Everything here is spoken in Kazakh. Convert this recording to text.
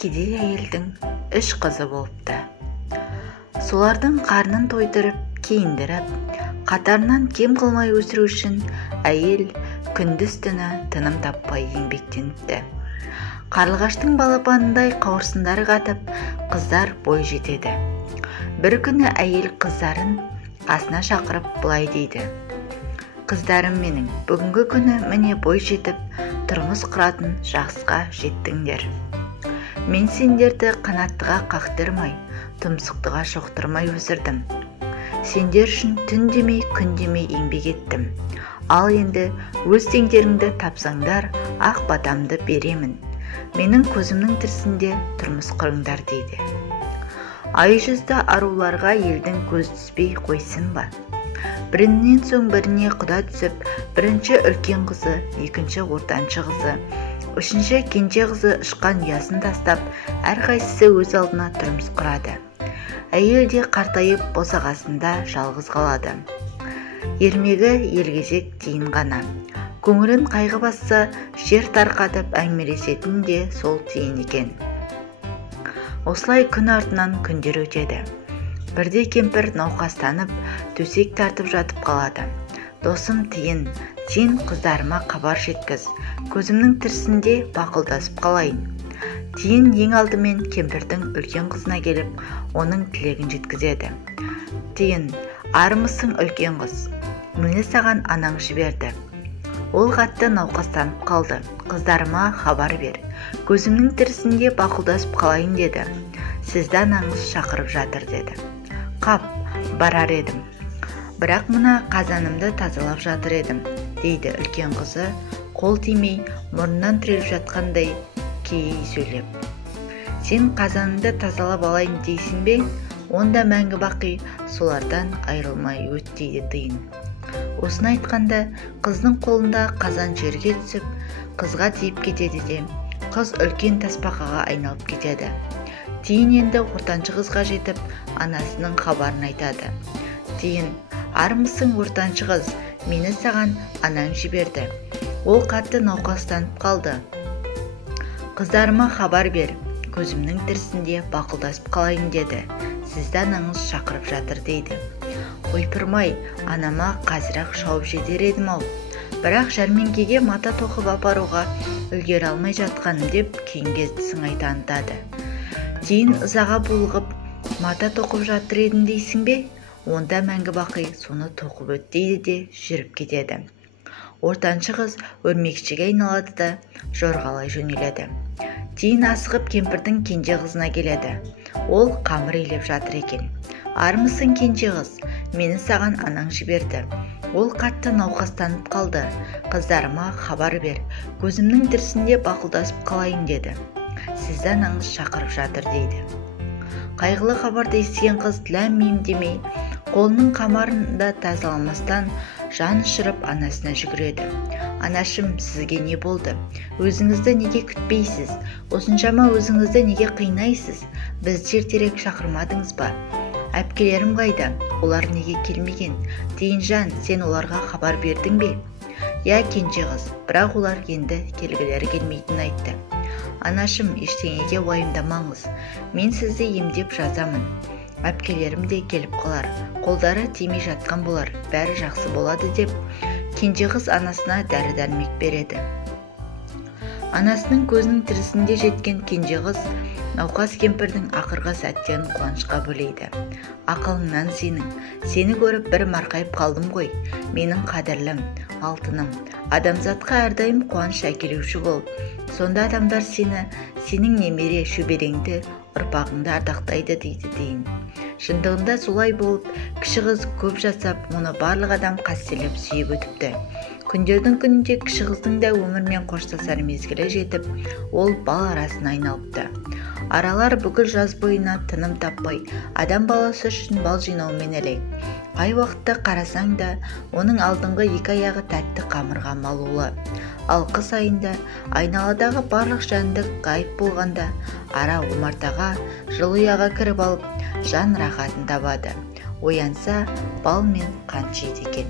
кедей әйелдің 3 қызы болыпты. Солардың қарнын тойдырып, киіндіріп, қатарынан кем қылмай өсіру үшін әйел күндіз-түні тыным таппай еңбектеніпті. Қарлығаштың балапанындай қауырсындары қатып, қыздар бой жетеді. Бір күні әйел қыздарын қасына шақырып былай дейді: "Қыздарым менің, бүгінгі күні міне бой жетіп, тұрмыс құратын жақсыға жеттіңдер. Мен сендерді қанаттыға қақтырмай, тұмсықтыға шоқтырмай өсірдім. Сендер үшін түн демей, күн демей еңбек еттім. Ал енді өз теңдеріңді тапсаңдар, ақ батамды беремін. Менің көзімнің тірісінде тұрмыс құрыңдар" дейді. Ай жүзді аруларға елдің көз түспей қойсын ба? Бірінен соң біріне құда түсіп, бірінші үлкен қызы, екінші ортаншы қызы, үшінші кенже қызы ұшқан ұясын тастап, әрқайсысы өз алдына тұрмыс құрады. Әйел де қартайып босағасында жалғыз қалады. Ермегі елгезек тиын ғана. Көңілін қайғы басса, жер тарқатып әңгімелесетін де сол тиын екен. Осылай күн артынан күндер өтеді. Бірде кемпір науқастанып, төсек тартып жатып қалады. "Досым тиын, сен қыздарыма хабар жеткіз, көзімнің тірісінде бақылдасып қалайын." Тиын ең алдымен кемпірдің үлкен қызына келіп, оның тілегін жеткізеді. "Тиын, армысың үлкен қыз? Мені саған анаң жіберді. Ол қатты науқастанып қалды. Қыздарыма хабар бер, көзімнің тірісінде бақылдасып қалайын деді. Сізді анаңыз шақырып жатыр" деді. "Қап, барар едім. Бірақ мына қазанымды тазалап жатыр едім" дейді үлкен қызы, қол тимей, мұрнынан тіреліп жатқандай кейи сөйлеп. "Сен қазаныңды тазалап алайын дейсің бе? Онда мәңгі бақи солардан айырылмай өт" дейді тиын. Осыны айтқанда, қыздың қолында қазан жерге түсіп, қызға тиіп кетеді де, қыз үлкен тасбақаға айналып кетеді. Тиын енді ортаншы қызға жетіп, анасының хабарын айтады. "Тиын, армысың ортаншы қыз? Мені саған анаң жіберді. Ол қатты науқастанып қалды. Қыздарыма хабар бер, көзімнің тірісінде бақылдасып қалайын деді. Сізді анаңыз шақырып жатыр" дейді. "Ойпырмай, анама қазір-ақ шауып жетер едім-ау. Бірақ жәрмеңкеге мата тоқып апаруға үлгере алмай жатқаным" деп кейінге сыңай танытады. Тиын ызаға булығып, "Мата тоқып жатыр едім дейсің бе? Онда мәңгі бақи соны тоқып өт" дейді де жүріп кетеді. Ортаншы қыз өрмекшіге айналады да жорғалай жөнеледі. Тиын асығып кемпірдің кенже қызына келеді. Ол қамыр илеп жатыр екен. "Армысың кенже қыз? Мені саған анаң жіберді. Ол қатты науқастанып қалды. Қыздарыма хабар бер, көзімнің тірісінде бақылдасып қалайын деді. Сізді анаңыз шақырып жатыр" дейді. Қайғылы хабарды естіген қыз ләм-мим демей, қолының қамарын да тазаламастан жан ұшырып анасына жүгіреді. "Анашым, сізге не болды? Өзіңізді неге күтпейсіз? Осыншама өзіңізді неге қинайсыз? Бізді ертерек шақырмадыңыз ба? Әпкелерім қайда? Олар неге келмеген? Тиынжан, сен оларға хабар бердің бе?" "Я, кенже қыз, бірақ олар енді келгілері келмейтінін айтты." "Анашым, ештеңеге уайымдамаңыз. Мен сізді емдеп жазамын. Әпкелерім де келіп қалар. Қолдары тимей жатқан болар. Бәрі жақсы болады" деп кенже қыз анасына дәрі-дәрмек береді. Анасының көзінің тірісінде жеткен кенже қыз науқас кемпірдің ақырғы сәттерін қуанышқа бөлейді. "Ақылыңнан сені көріп бір марқайып қалдым ғой. Менің қадірлім, алтыным, адамзатқа әрдайым қуаныш әкелуші болып. Сонда адамдар сенің немере шөбереңді, ұрпағыңды ардақтайды" дейді тиын. Шындығында солай болып, кіші қыз көп жасап, оны барлық адам қастерлеп сүйіп өтіпті. Күндердің күнінде кіші қыздың да өмірмен қоштасар мезгілі жетіп, ол бал арасына айналыпты. Аралар бүкіл жаз бойына тыным таппай, адам баласы үшін бал жинаумен әлек. Қай уақытта қарасаң да, оның алдыңғы екі аяғы тәтті қамырға малулы. Ал қыс айында айналадағы барлық жәндік ғайып болғанда, ара омартаға, жылы ұяға кіріп алып, жан рахатын табады. Оянса, бал мен қант жейді екен.